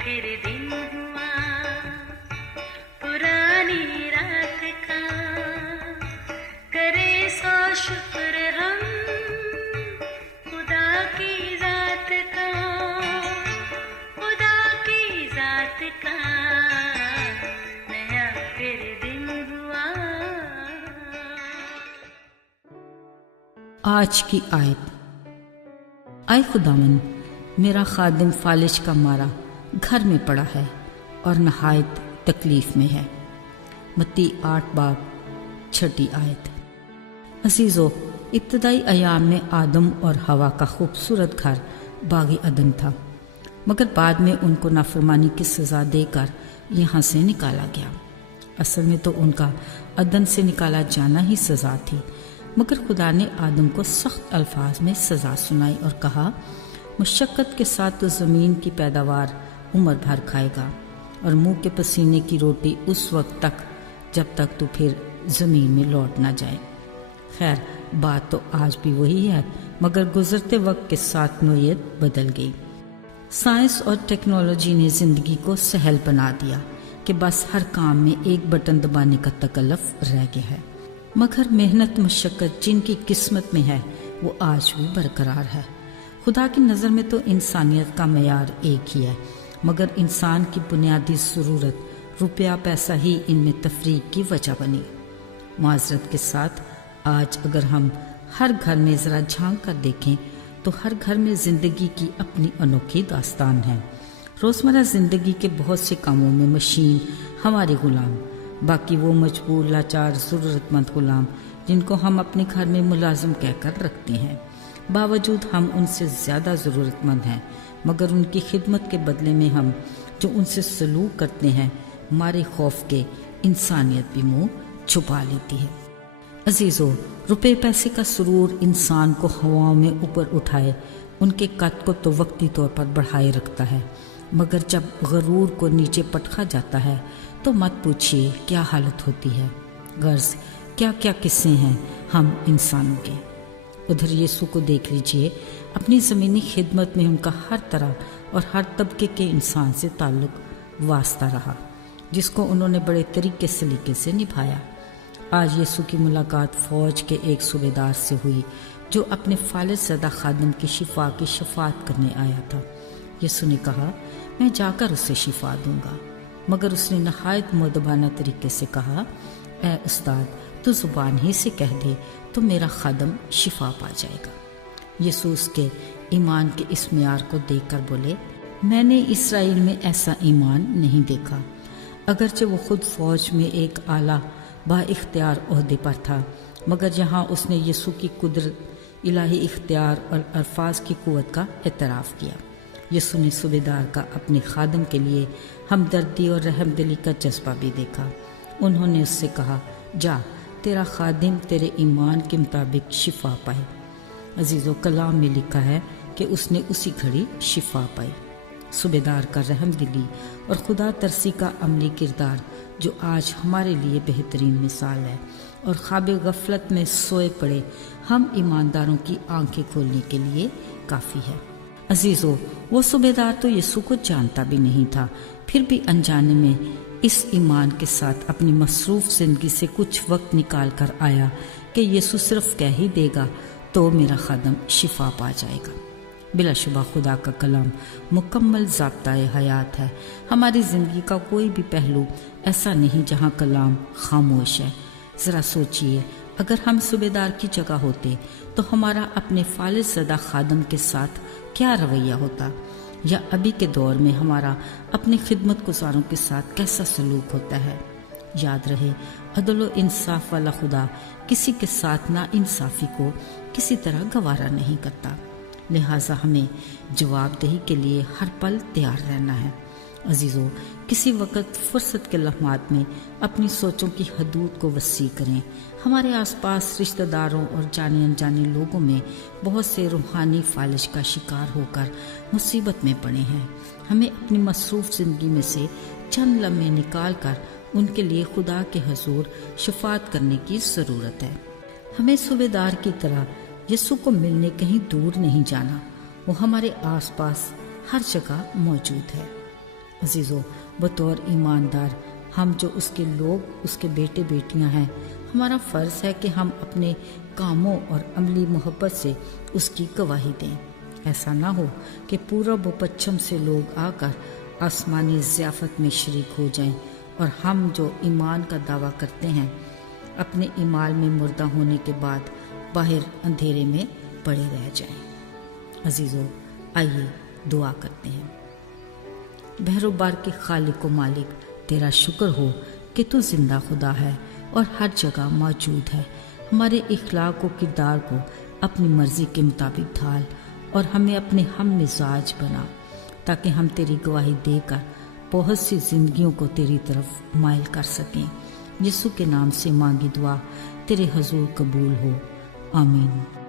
फिर दिन हुआ पुरानी रात का, करे सो शुक्र हम खुदा की जात का, खुदा की जात का, नया फिर दिन हुआ। आज की आयत। आए खुदावन, मेरा खादिम फालिज का मारा घर में पड़ा है और नहायत तकलीफ में है। मत्ती 8 बाब 6 आयत। अजीज़ो, इब्तदाई अयाम में आदम और हवा का खूबसूरत घर बागी अदन था, मगर बाद में उनको नाफरमानी की सज़ा देकर यहाँ से निकाला गया। असल में तो उनका अदन से निकाला जाना ही सज़ा थी, मगर खुदा ने आदम को सख्त अल्फाज में सज़ा सुनाई और कहा, मुशक्क़त के साथ तो ज़मीन की पैदावार उम्र भर खाएगा और मुंह के पसीने की रोटी उस वक्त तक जब तक तू फिर ज़मीन में लौट ना जाए। खैर, बात तो आज भी वही है, मगर गुज़रते वक्त के साथ नोयत बदल गई। साइंस और टेक्नोलॉजी ने ज़िंदगी को सहल बना दिया कि बस हर काम में एक बटन दबाने का तकल्लुफ़ रह गया है, मगर मेहनत मशक्क़त जिनकी किस्मत में है वो आज भी बरकरार है। खुदा की नज़र में तो इंसानियत का मयार एक ही है, मगर इंसान की बुनियादी ज़रूरत रुपया पैसा ही इनमें तफरीक की वजह बनी। माज़रत के साथ आज अगर हम हर घर में ज़रा झांक कर देखें तो हर घर में ज़िंदगी की अपनी अनोखी दास्तान है। रोज़मर्रा ज़िंदगी के बहुत से कामों में मशीन हमारे ग़ुलाम, बाकी वो मजबूर लाचार ज़रूरतमंद ग़ुलाम जिनको हम अपने घर में मुलाजिम कहकर रखते हैं। बावजूद हम उनसे ज़्यादा ज़रूरतमंद हैं, मगर उनकी खिदमत के बदले में हम जो उनसे सलूक करते हैं, मारे खौफ के इंसानियत भी मुँह छुपा लेती है। अजीज़ों, रुपए पैसे का सुरूर इंसान को हवाओं में ऊपर उठाए उनके कद को तो वक्ती तौर पर बढ़ाए रखता है, मगर जब गरूर को नीचे पटका जाता है तो मत पूछिए क्या हालत होती है। गर्ज क्या क्या किस्से हैं हम इंसानों के। उधर यीशु को देख लीजिए, अपनी ज़मीनी खिदमत में उनका हर तरह और हर तबके के इंसान से ताल्लुक़ वास्ता रहा, जिसको उन्होंने बड़े तरीके सलीके से निभाया। आज यीशु की मुलाकात फ़ौज के एक सूबेदार से हुई जो अपने फालिज ज़दा खादिम की शिफा की शफात करने आया था। यीशु ने कहा, मैं जाकर उसे शिफा दूंगा, मगर उसने नहायत मुअद्दबाना तरीके से कहा, ए उस्ताद, तो ज़ुबान ही से कह दे तो मेरा खादम शिफा पा जाएगा। यीशु उसके ईमान के इस मियार को देखकर बोले, मैंने इसराइल में ऐसा ईमान नहीं देखा। अगरचे वो खुद फ़ौज में एक आला बाइख्तियार ओहदे पर था, मगर यहाँ उसने यीशु की कुदरत, इलाही इख्तियार और अल्फाज की क़ुव्वत का एतराफ़ किया। यीशु ने सूबेदार का अपने खादम के लिए हमदर्दी और रहमदिली का जज्बा भी देखा। उन्होंने उससे कहा, जा, तेरा खादिम तेरे ईमान के मुताबिक शिफा पाए। अजीज़ों, कलाम में लिखा है कि उसने उसी घड़ी शिफा पाई। सूबेदार का रहमदिली और खुदा तरसी का अमली किरदार जो आज हमारे लिए बेहतरीन मिसाल है, और ख्वाब गफलत में सोए पड़े हम ईमानदारों की आंखें खोलने के लिए काफ़ी है। अजीज़ों, वो सूबेदार तो यीशु को जानता भी नहीं था, फिर भी अनजाने में इस ईमान के साथ अपनी मसरूफ़ ज़िंदगी से कुछ वक्त निकाल कर आया कि यीशु सिर्फ कह ही देगा तो मेरा खादम शिफा पा जाएगा। बिलाशुबा खुदा का कलाम मुकम्मल ज़ाब्ता-ए हयात है। हमारी ज़िंदगी का कोई भी पहलू ऐसा नहीं जहाँ कलाम खामोश है। ज़रा सोचिए, अगर हम सूबेदार की जगह होते तो हमारा अपने फालिज ज़दा खादम के साथ क्या रवैया होता, या अभी के दौर में हमारा अपने खिदमत गुजारों के साथ कैसा सलूक होता है। याद रहे, अदल व इंसाफ वाला खुदा किसी के साथ ना इंसाफ़ी को किसी तरह गवारा नहीं करता। लिहाजा हमें जवाबदेही के लिए हर पल तैयार रहना है। अजीज़ों, किसी वक्त फुर्सत के लम्हात में अपनी सोचों की हदूद को वसी करें। हमारे आसपास रिश्तेदारों और जाने अनजाने लोगों में बहुत से रूहानी फालिज का शिकार होकर मुसीबत में पड़े हैं। हमें अपनी मसरूफ़ ज़िंदगी में से चंद लम्हे निकाल कर उनके लिए खुदा के हजूर शफात करने की ज़रूरत है। हमें सूबेदार की तरह यीशु को मिलने कहीं दूर नहीं जाना, वो हमारे आसपास हर जगह मौजूद है। عزیزو، بطور ایماندار ہم جو اس کے لوگ، اس کے بیٹے بیٹیاں ہیں، ہمارا فرض ہے کہ ہم اپنے کاموں اور عملی محبت سے اس کی گواہی دیں۔ ایسا نہ ہو کہ پورب و پچھم سے لوگ آ کر آسمانی ضیافت میں شریک ہو جائیں اور ہم جو ایمان کا دعویٰ کرتے ہیں اپنے ایمان میں مردہ ہونے کے بعد باہر اندھیرے میں پڑے رہ جائیں۔ عزیزو، آئیے دعا کرتے ہیں۔ بحر و بار کے خالق و مالک، تیرا شکر ہو کہ تو زندہ خدا ہے اور ہر جگہ موجود ہے۔ ہمارے اخلاق و کردار کو اپنی مرضی کے مطابق ڈھال اور ہمیں اپنے ہم مزاج بنا، تاکہ ہم تیری گواہی دے کر بہت سی زندگیوں کو تیری طرف مائل کر سکیں۔ یسوع کے نام سے مانگی دعا تیرے حضور قبول ہو، آمین۔